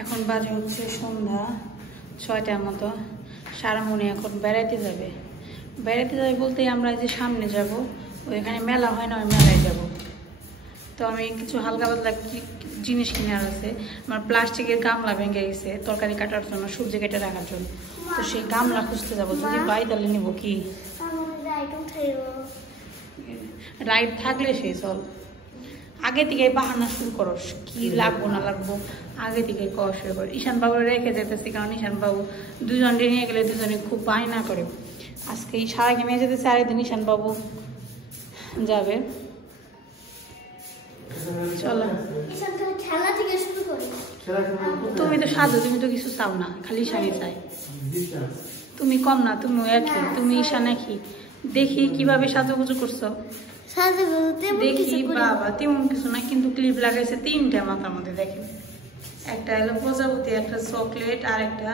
এখন বাজে হচ্ছে সন্ধ্যা ৬টার মতো। সারামণি এখন বেড়াইতে যাবে বলতেই আমরা যে সামনে যাব, ওইখানে মেলা হয় না, ওই মেলায় যাব। তো আমি কিছু হালকা পাতলা জিনিস কেনার আছে। আমার প্লাস্টিকের গামলা ভেঙে গেছে তরকারি কাটার জন্য, সবজি কেটে রাখার জন্য। তো সেই গামলা খুঁজতে যাবো, যদি পাই তাহলে নিব। কি রাইড থাকলে সেই চল, আগে থেকে বাহানা শুরু করো, কি লাগবো না লাগবো আগে থেকে কওয়া শুরু করো। ঈশান বাবু রেখে যেতেছি, কারণ ঈশান বাবু দুজনকে নিয়ে গেলে দুজনে খুব বায়না করে। আজকে এই সারাকে নিয়ে যেতেছে, আরেকদিন ঈশান বাবু যাবে। চলো, তুমি তো সাজো, তুমি তো কিছু চাও না, খালি ঈশানই চাই। তুমি কম না, তুমি একই, তুমি ঈশান একই। দেখি কিভাবে সাজুগুজু করছো। দেখি বাবা তেমন কিছু না, কিন্তু ক্লিপ লাগাইছে 3টা মাথার মধ্যে। দেখেন, একটা হলো প্রজাপতি, একটা চকলেট, আর একটা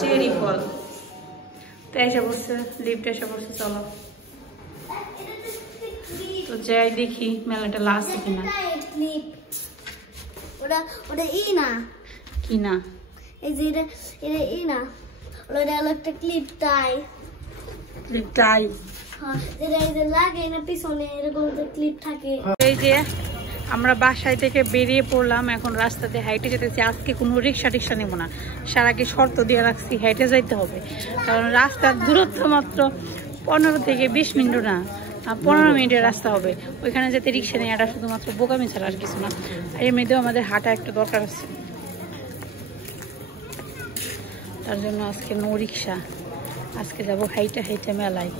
চেরি ফল। তো এসে পড়ছে, লিফট এসে পড়ছে। চলো তো যাই দেখি মেলাটা লাস্ট কিনা। কি না এই যে এটা ই না, ওটা হলো একটা ক্লিপ টাই। এই যে আমরা বাসায় থেকে বেরিয়ে পড়লাম, এখন রাস্তাতে হাইটে যেতেছি। আজকে কোনো রিক্সা টিক্সা নেব না, সারাকে শর্ত দিয়ে রাখছি হাইটে যাইতে হবে, কারণ রাস্তার দূরত্ব মাত্র 15 থেকে 20 মিনিট না, 15 মিনিটের রাস্তা হবে। ওইখানে যেতে রিক্সা নেই, এটা শুধুমাত্র বোকামি ছাড়া আর কিছু না। আর এমনিতেও আমাদের হাঁটা একটা দরকার আছে, তার জন্য আজকে নো রিক্সা। আজকে যাবো হাইটে হাইটে মেলায়।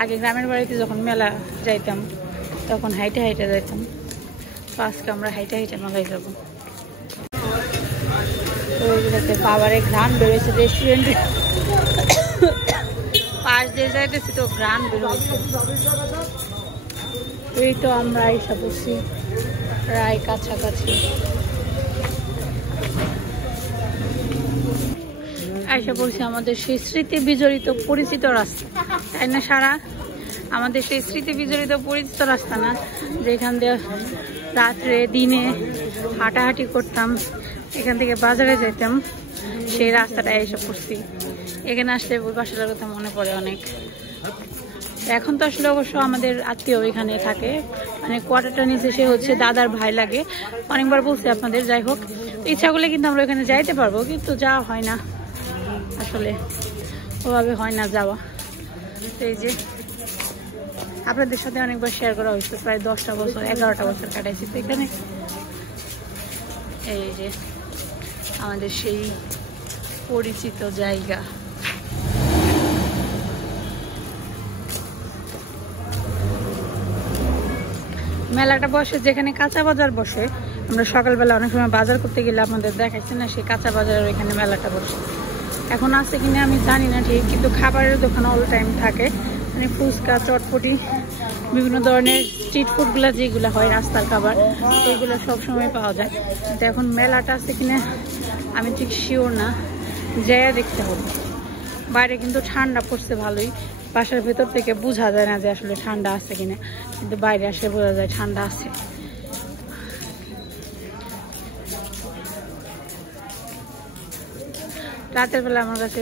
আগে গ্রামের বাড়িতে যখন মেলা যাইতাম তখন হাইটে হাইটে যাইতাম, তো আজকে আমরা হাইটে হাইটে মেলায় যাবো। তো ওইগুলোতে বাবারে ঘ্রাণ বেরোয়েছে, রেস্টুরেন্টে পাশ দিয়ে যাইতেছি তো ঘ্রাণ বেরোয়েছে। এই তো আমরা এসে পড়ছি প্রায় কাছাকাছি। আইসা পড়ছি আমাদের সেই স্মৃতি বিজড়িত পরিচিত রাস্তা, তাই না সারা? আমাদের সেই স্মৃতি বিজড়িত পরিচিত রাস্তা না, যেখান দিয়ে রাত্রে দিনে হাঁটাহাঁটি করতাম, এখান থেকে বাজারে যেতাম, সেই রাস্তাটা এসে পড়ছি। এখানে আসলে ওই বাসাটার কথা মনে পড়ে অনেক। এখন তো আসলে অবশ্য আমাদের আত্মীয় এখানে থাকে, মানে কোয়ার্টারটা নিচে, সে হচ্ছে দাদার ভাই লাগে। অনেকবার বলছি আপনাদের। যাই হোক, ইচ্ছা করলে কিন্তু আমরা এখানে যাইতে পারবো, কিন্তু যাওয়া হয় না, আসলে ওভাবে হয় না যাওয়া। এই যে আপনাদের সাথে অনেকবার শেয়ার করা হয়েছে, প্রায় 10টা বছর 11টা বছর কাটাইছি তো এখানে। এই যে আমাদের সেই পরিচিত জায়গা। মেলাটা বসে যেখানে কাঁচা বাজার বসে। আমরা সকালবেলা অনেক সময় বাজার করতে গেলে আপনাদের দেখাচ্ছি না, সেই কাঁচা বাজারের ওইখানে মেলাটা বসে। এখন আছে কিনা আমি জানি না ঠিক, কিন্তু খাবারের দোকান অল টাইম থাকে, মানে ফুচকা, চটপটি, বিভিন্ন ধরনের স্ট্রিট ফুডগুলো যেগুলো হয় রাস্তার খাবার, ওইগুলো সবসময় পাওয়া যায়। কিন্তু এখন মেলাটা আছে কিনা আমি ঠিক শিওর না, যাইয়া দেখতে হবে। বাইরে কিন্তু ঠান্ডা পড়ছে ভালোই, বাসার ভেতর থেকে বোঝা যায় না যে আসলে ঠান্ডা আছে কিনা, কিন্তু বাইরে আসলে বোঝা যায় ঠান্ডা আছে। রাতের বেলা আমার কাছে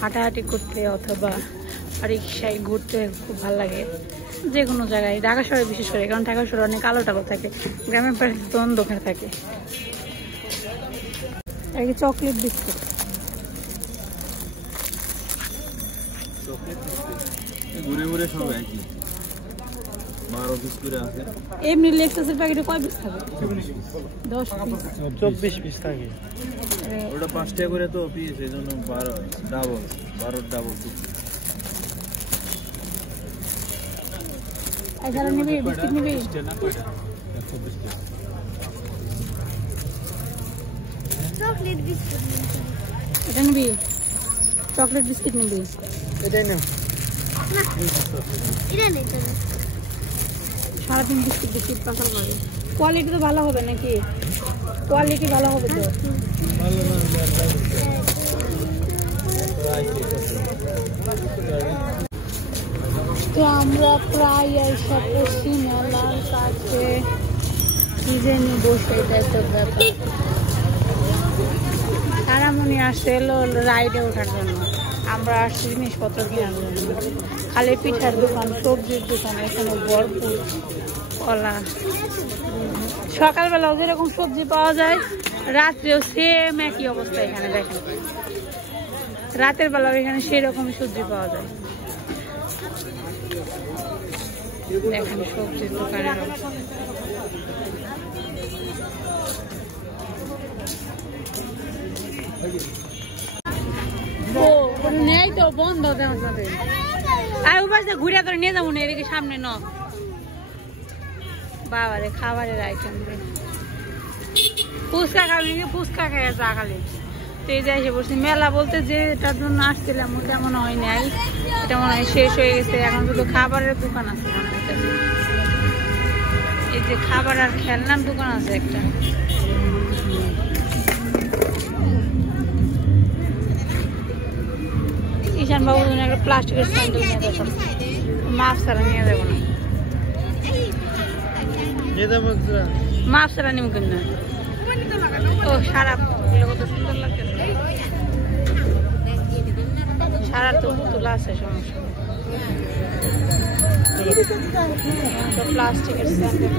হাঁটাহাঁটি করতে অথবা রিক্সায় ঘুরতে খুব ভালো লাগে, যে কোনো জায়গায়, ঢাকা শহরে বিশেষ করে, কারণ ঢাকা শহরে অনেক আলো টালো থাকে, গ্রামের পাশে তো অন্ধকার থাকে। আর কি চকলেট বিস্কুট, ঘুরে ঘুরে সব একই 12 পিস করে আছে। এমনি লেক্সাসের প্যাকেটে কয় পিস থাকে? 10 পিস, 24 পিস থাকে। ওটা 5 টাকা করে তো পিস, এই জন্য 12 ডাবল। এছাড়া নিবি বিস্কুট নিবি? চকলেট বিস্কুট এটা নিবি? চকলেট বিস্কুট নিবি? এটাই না, এটা নেই। সারাদিন বিস্কুট বিস্কুট পাকাল করে। কোয়ালিটি তো ভালো হবে নাকি? কোয়ালিটি ভালো হবে তো? তো আমরা প্রায় এসে পড়ছি মেলার কাছে। কি যে নিব সেটাই তো ব্যাপার। এমনই আসছে রাইডে ওঠার জন্য, আমরা আসছি জিনিসপত্র কেনার জন্য। খালি পিঠার দোকান, সবজির দোকান, এখানে ভরপুর কলা। সকালবেলাও যেরকম সবজি পাওয়া যায়, রাত্রেও সেম একই অবস্থা। এখানে দেখেন রাতের বেলাও এখানে সেরকমই সবজি পাওয়া যায়। দেখেন সবজির দোকানের অবস্থা। নেই তো, বন্ধ। আর উপাসে ঘুরে করে নিয়ে যাবো না, এদিকে সামনে ন বাবারে খাবারের আইটেম। ফুচকা খাবি, ফুচকা খেয়ে চা খালি। তো এই যে এসে বসছি। মেলা বলতে যে এটার জন্য আসছিলাম ওটা মনে হয় নাই, এটা মনে হয় শেষ হয়ে গেছে। এখন শুধু খাবারের দোকান আছে মনে হয়। এই যে খাবার আর খেলনার দোকান আছে একটা। ঈশান বাবুর জন্য একটা প্লাস্টিকের স্যান্ডেল নিয়ে যাবো, মাপ ছাড়া নিয়ে যাবো না। মাপ ছাড়া নিব কেন? ও সারা কত সুন্দর লাগতেছে। সারা তো তোলা আছে, সমস্যা প্লাস্টিকের স্যান্ডেল।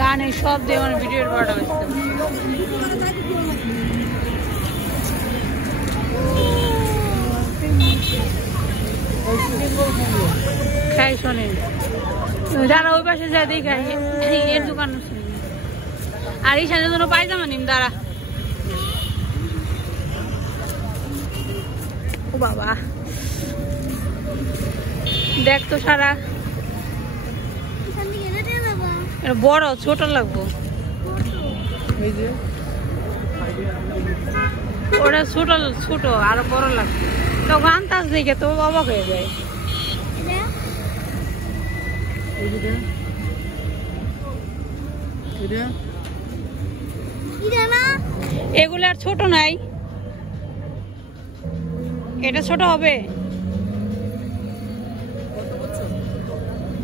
গানের শব্দ আমার ভিডিওর বড় হয়েছে। খাই শোনেন যারা ওই পাশে যায় দেখা এর দোকান। আর এই সাথে জন্য পায়জামা নিন দাঁড়া। ও বাবা দেখ তো সারা বড় ছোট লাগবো। ওটা ছোট ছোট আরো বড় লাগবে। তো আন্দাজ দেখে তো অবাক হয়ে যায়। এগুলো আর ছোট নাই, এটা ছোট হবে।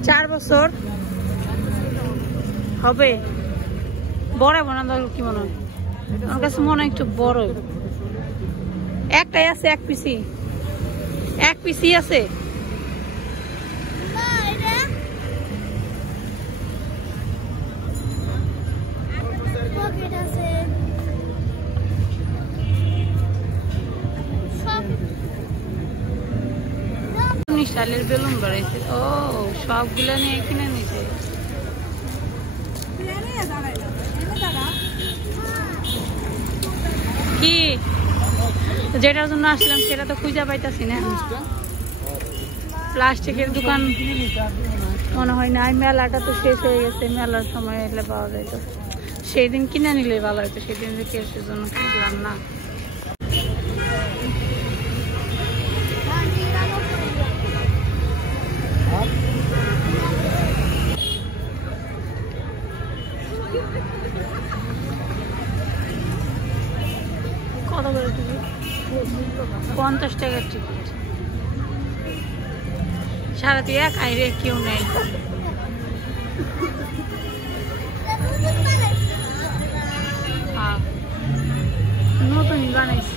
4 বছর হবে। বড় মনে হয় কি মনে হয়? আমার কাছে মনে হয় একটু বড়। একটাই আছে, এক পিসি আছে। স্টাইলের বেলুন বাড়াইছে। ও সবগুলো নিয়ে কিনে নিছে। কি যেটার জন্য আসলাম সেটা তো খুঁজে পাইতাছি না। প্লাস্টিকের দোকান মনে হয় না। মেলাটা তো শেষ হয়ে গেছে, মেলার সময় এলে পাওয়া যায়। তো সেই দিন কিনে নিলে ভালো হয়তো। সেদিন যে কেসের জন্য কিনলাম না। কত করে টিকিট? 50 টাকার টিকিট। সারাতে এক আইরে কেউ নেই। নতুন বানাইছে।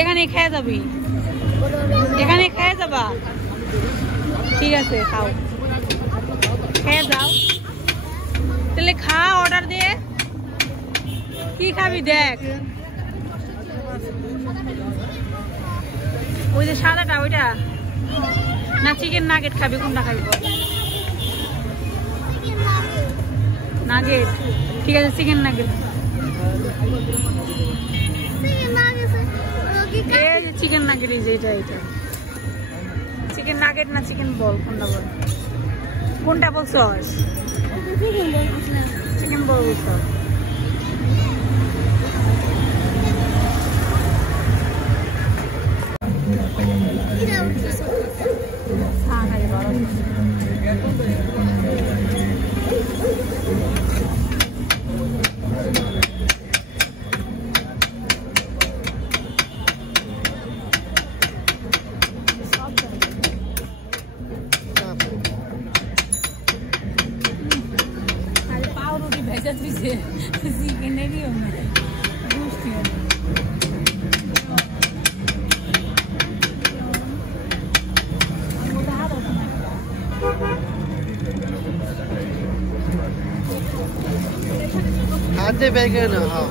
এখানে খেয়ে যাবি, এখানে খেয়ে যাবা। ঠিক আছে খাও, খেয়ে যাও। তাহলে খা, অর্ডার দে। কি খাবি দেখ। ওই যে সাদাটা ওইটা না চিকেন নাগেট খাবি? কোনটা খাবি? নাগেট। ঠিক আছে চিকেন নাগেট। Chicken nugget. এই যে এটা চিকেন নাগেট না চিকেন বল? কোনটা বল? কোনটা বলছস? চিকেন বল দিছো आधे बैगन हाँ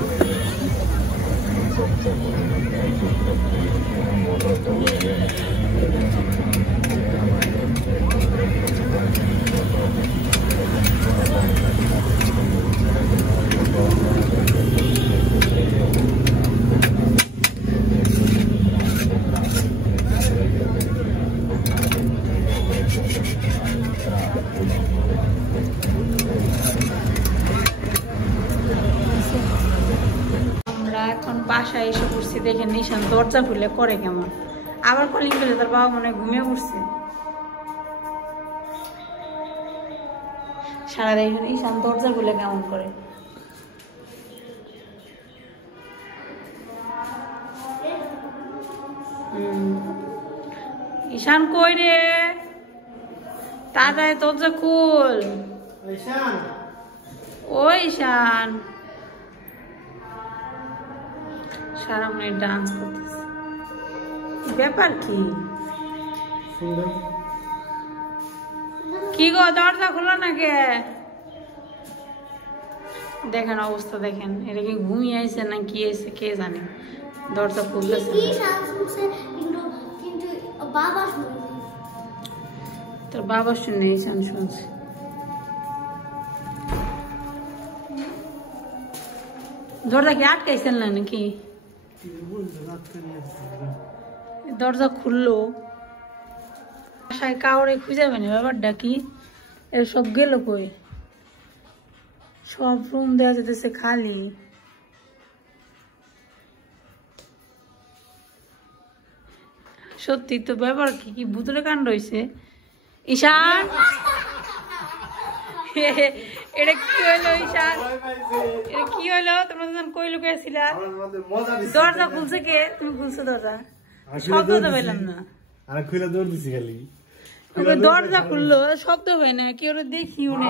বাসায় এসে পড়ছি দেখে নিশান দরজা খুলে করে কেমন আবার কলিং বেলে তার বাবা মনে ঘুমিয়ে পড়ছে সারা দেখে নিশান দরজা খুলে কেমন করে ঈশান কই রে তাড়াতাড়ি দরজা খুল ও ঈশান সারা মনে ডান্স করতেছে ব্যাপার কি কি গো দরজা খোলো না কে দেখেন অবস্থা দেখেন এটা কি ঘুমিয়ে আইছে না কি আইছে কে জানে দরজা খুলতেছে তোর বাবা শুনে ঈশান শুনছে দরজা কি আটকাইছেন না নাকি দরজা খুললো বাসায় কাউরে খুঁজে পাবেন ব্যাপারটা কি এর সব গেল কই সব রুম দেওয়া যেতেছে খালি সত্যি তো ব্যাপার কি কি ভুতুরে কাণ্ড হয়েছে ঈশান এটা কি হলো ঈশান এটা কি হলো তোমরা যখন কই লুকিয়েছিলা দরজা খুলছে কে তুমি খুলছো দরজা শব্দ তো পেলাম না আরে খুলে দৌড় দিছি খালি দরজা খুললো শব্দ হয় না কি ওরা দেখিও না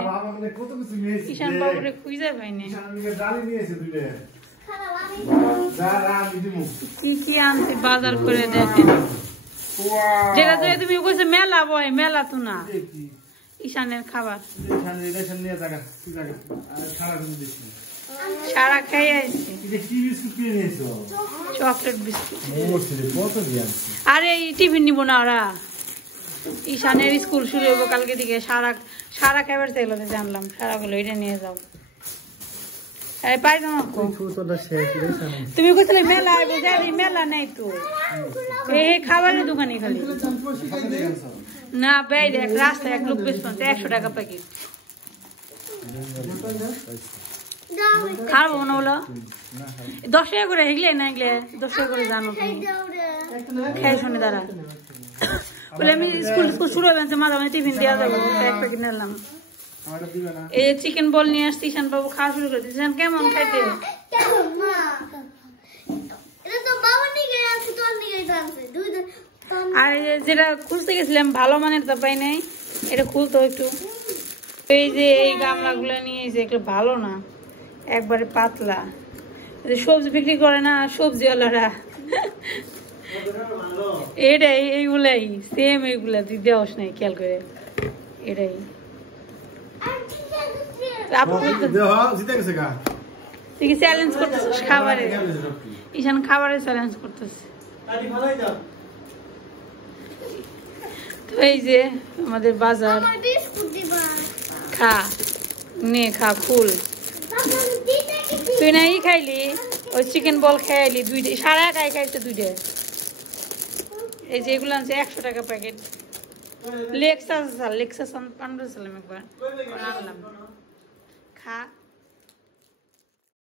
ঈশান বাবুরে খুঁজে পাই না কি কি আনছে বাজার করে দেখেন যেটা তো তুমি কইছো মেলা বয় মেলা তো না ঈশানের খাবার সারা খাই আসছে চকলেট বিস্কুট আরে টিফিন নিব না ওরা ঈশানের স্কুল শুরু হইব কালকে থেকে সারা খাবার চাইলো জানলাম সারাগুলো এটা নিয়ে যাও তুমি কোথায় মেলা মেলা নেই তো এই খাবারের দোকানে খালি না বেই দেখ রাস্তায় এক লোক বেচছে 100 টাকা প্যাকেট খাবো না বলো 10 টাকা করে হেগলে না হেগলে 10 টাকা করে জানো তুমি খাই শুনে দাঁড়া বলে আমি স্কুল শুরু হবে মাঝে মাঝে টিফিন দেওয়া যাবো এক প্যাকেট নিলাম এই চিকেন বল নিয়ে আসছি ঈশান বাবু খাওয়া শুরু করে দিয়েছেন কেমন খাইতে আর যেটা খুঁজতে গেছিলাম ভালো মানের তো পাই নাই এটা খুলতো একটু এই যে এই গামলা গুলো নিয়ে এসে এগুলো ভালো না একবারে পাতলা সবজি বিক্রি করে না সবজিওয়ালারা এটাই এইগুলাই সেম এইগুলা তুই দেওয়াস নাই খেয়াল করে এটাই তুই কি চ্যালেঞ্জ করতেছিস খাবারে ঈশান খাবারে চ্যালেঞ্জ করতেছে তো এই যে আমাদের বাজার খা নে খা ফুল তুই না ই খাইলি ওই চিকেন বল খাইলি দুইটা সারা একাই খাইছে দুইটা এই যে এগুলো আনছে 100 টাকা প্যাকেট লেক্সাস 15 সালাম একবার আনলাম খা